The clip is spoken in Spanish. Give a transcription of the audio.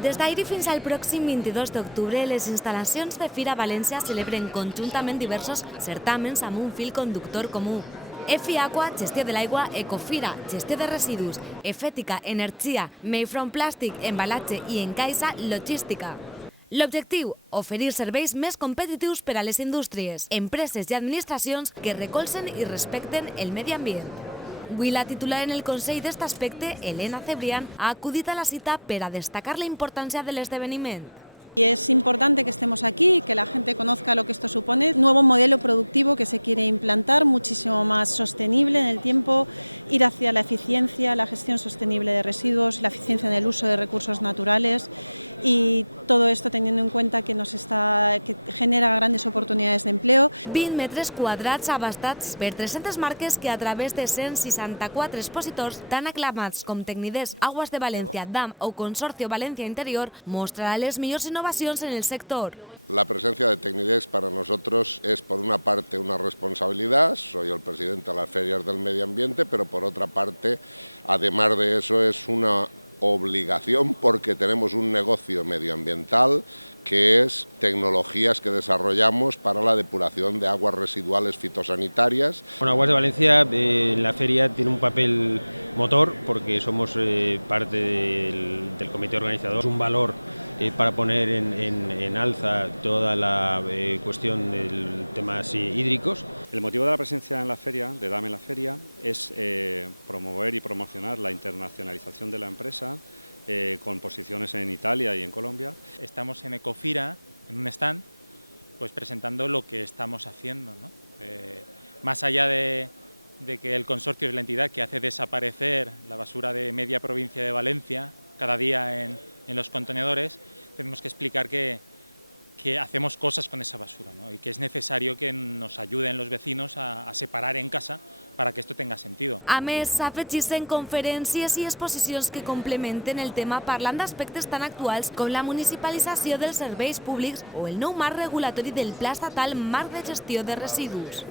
Des d'ahir fins al pròxim 22 d'octubre, les instal·lacions de Fira València celebren conjuntament diversos certàmens amb un fil conductor comú. EFI Aqua, gestió de l'aigua, Ecofira, gestió de residus, Efètica, energia, Made from Plàstic, embalatge i Encaixa, logística. L'objectiu, oferir serveis més competitius per a les indústries, empreses i administracions que recolzen i respecten el medi ambient. Avui la titular en el Consell d'este aspecte, Elena Cebrián, ha acudit a la cita per a destacar la importància de l'esdeveniment. Y es importante que estemos aquí, que la gente conozca lo que esto supone. Nuevo modelo productivo que se quiere implantar, muchísimo más sostenible en el tiempo, ir hacia la eficiencia, la gestión sostenible de residuos, la eficiencia en el uso de recursos naturales y todo esto teniendo en cuenta que que genera grandes oportunidades de empleo. 20 metres quadrats abastats per 300 marques que a través de 164 expositors tan aclamats com Tecnidés, Aguas de València, DAM o Consorcio Valencia Interior mostrarà les millors innovacions en el sector. La presencia de Tecnidés para nosotros es, por una parte, una responsabilidad. Soy el presidente de las ferias del medio ambiente, pero por otra parte, además de eso, es una obligación porque tenemos un negocio medioambiental que es tecnologías que desarrollamos para la depuración de aguas residuales fitosanitarias. Bueno, Aguas de Valencia, la feria tiene un papel motor porque somos parte del comité organizador. Es un valor para poner en alza toda la cuestión de temas hídricos. El motivo de la presencia en la feria, de DAM en la feria, es promover y promocionar la internacionalización de la empresa con posiciones en Italia y en Colombia. Estamos en Ecofira, en un stand, pues presentando lo que estamos haciendo, ¿no? Más allá de que el consorcio es la entidad que hace desaparecer la basura de media provincia de Valencia cada día en los contenedores, tenemos que explicar que hacemos cosas con esa basura, ¿no? Y que es necesario que nos ayuden los vecinos a separar en casa para que esto tenga sentido. A més, s'afegeixen conferències i exposicions que complementen el tema parlant d'aspectes tan actuals com la municipalització dels serveis públics o el nou marc regulatori del Pla Estatal Marc de Gestió de Residus.